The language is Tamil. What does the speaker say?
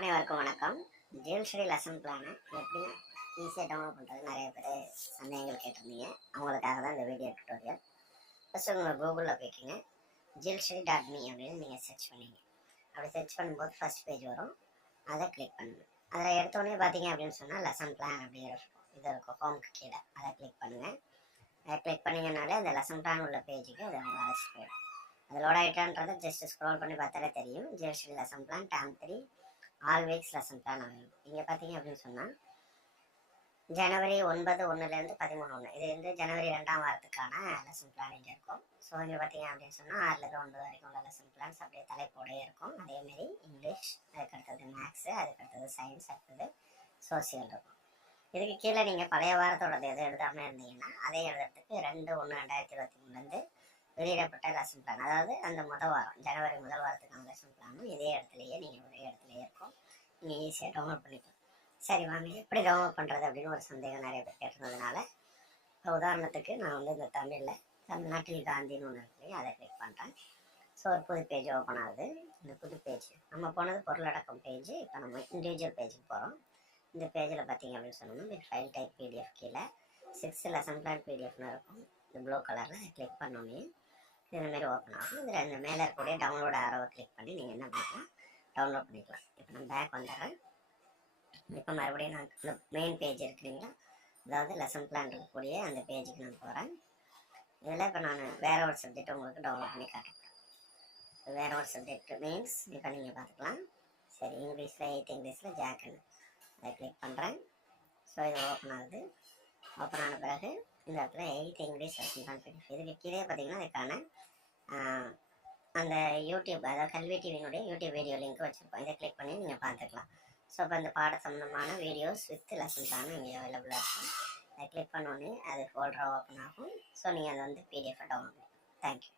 அனைவருக்கும் வணக்கம். ஜிஎல் ஸ்டடி லெசன் பிளானை எப்படி ஈஸியாக டவுன்லோட் பண்ணுறது நிறைய பேர் சந்தேகங்கள் கேட்டிருந்தீங்க. அவங்களுக்காக தான் இந்த வீடியோ டுட்டோரியல். ஃபஸ்ட்டு உங்களை கூகுளில் போய்க்கிங்க, jillstudy.me அப்படின்னு நீங்கள் சர்ச் பண்ணிங்க. அப்படி சர்ச் பண்ணும்போது ஃபஸ்ட் பேஜ் வரும், அதை கிளிக் பண்ணுங்கள். அதில் எடுத்தோடனே பார்த்தீங்க அப்படின்னு சொன்னால் லெசன் பிளான் அப்படிங்கிற இது இருக்கும் ஹோம்க்கு கீழே, அதை கிளிக் பண்ணுங்கள். அதை கிளிக் பண்ணிங்கனாலே அந்த லெசன் பிளான் உள்ள பேஜுக்கு அதை உங்களை அழைச்சி போயிடும். அது லோட் ஆகிட்டான்றதை ஜஸ்ட் ஸ்க்ரோல் பண்ணி பார்த்தாலே தெரியும். GL study lesson plan term 3 all weeks lesson plan available. இங்கே பார்த்தீங்க அப்படின்னு சொன்னால் ஜனவரி 9 1லேருந்து 13 இது வந்து ஜனவரி 2ஆம் வாரத்துக்கான லெசன் பிளான் இங்கே இருக்கும். ஸோ இங்கே பார்த்தீங்க அப்படின்னு சொன்னால் 6லேருந்து 9 வரைக்கும் உள்ள லெசன் பிளான்ஸ் அப்படியே தலைப்போடையே இருக்கும். அதேமாரி இங்கிலீஷ், அதுக்கடுத்தது மேக்ஸு, அதுக்கடுத்தது சயின்ஸ், அடுத்தது சோசியல் இருக்கும். இதுக்கு கீழே நீங்கள் பழைய வாரத்தோடது எது எழுதாமல் இருந்தீங்கன்னா அதே எழுதுறதுக்கு 2/1/2023 வெளியிடப்பட்ட லெசன் பிளான், அதாவது அந்த வாரம் ஜனவரி முதல் வாரத்துக்கான லெசன் பிளானும் இதே இடத்துலையே நீங்கள் ஒரே இடத்துலையே இருக்கும். நீங்கள் ஈஸியாக டவுன்லோட் பண்ணிக்கலாம். சரி வாங்க, எப்படி டவுன்லோட் பண்ணுறது அப்படின்னு ஒரு சந்தேகம் நிறைய பேர் கேட்டிருந்ததுனால, இப்போ உதாரணத்துக்கு நான் வந்து இந்த தமிழ்நாட்டில் காந்தின்னு ஒன்று இருக்குல்லையே, அதை கிளிக் பண்ணுறேன். ஸோ ஒரு புது பேஜ் ஓப்பன் ஆகுது. இந்த புது பேஜ் நம்ம போனது பொருளடக்கம் பேஜ். இப்போ நம்ம இண்டிவிஜுவல் பேஜுக்கு போகிறோம். இந்த பேஜில் பார்த்தீங்க அப்படின்னு சொன்னோம்னா ஃபைல் டைப் பிடிஎஃப் கீழே 6 லெசன் பிளான் பிடிஎஃப்னு இருக்கும். இந்த ப்ளூ கலரில் அதை கிளிக் பண்ணோன்னே இதுமாரி ஓப்பன் ஆகும். இதில் இந்த மேலே இருக்கக்கூடிய டவுன்லோட் ஆரோவை கிளிக் பண்ணி நீங்கள் என்ன பண்ணிக்கலாம், டவுன்லோட் பண்ணிக்கலாம். இப்போ நான் பேக் வந்துடுறேன். இப்போ மறுபடியும் நான் இந்த மெயின் பேஜ் இருக்குங்களா, அதாவது லெசன் பிளான் இருக்கக்கூடிய அந்த பேஜுக்கு நான் போகிறேன். இதில் இப்போ நான் வேறு ஒரு சப்ஜெக்ட் உங்களுக்கு டவுன்லோட் பண்ணி காட்டுறேன். வேறு ஒரு சப்ஜெக்ட் மீன்ஸ் இப்போ நீங்கள் பார்த்துக்கலாம். சரி, இங்கிலீஷில் 8th இங்கிலீஷில் ஜாக்குன்னு அதை கிளிக் பண்ணுறேன். ஸோ இது ஓப்பன் ஆகுது. ஓப்பன் ஆன பிறகு இந்த இடத்துல 8th English lesson plan PDF, இதுக்கு கீழே பார்த்தீங்கன்னா அதுக்கான அந்த யூடியூப், அதாவது கல்வி டிவியினுடைய யூடியூப் வீடியோ லிங்க் வச்சுருப்போம். இதை கிளிக் பண்ணி நீங்கள் பார்த்துக்கலாம். ஸோ இப்போ அந்த பாட சம்மந்தமான வீடியோஸ் வித் லெசன் பிளான் இங்கே அவைலபிளாக இருக்கும். அதை கிளிக் பண்ணோன்னே அது ஃபோல்டராக ஓப்பன் ஆகும். ஸோ நீங்கள் அதை வந்து பிடிஎஃப் டவுன்லோட் பண்ணுங்கள். தேங்க்யூ.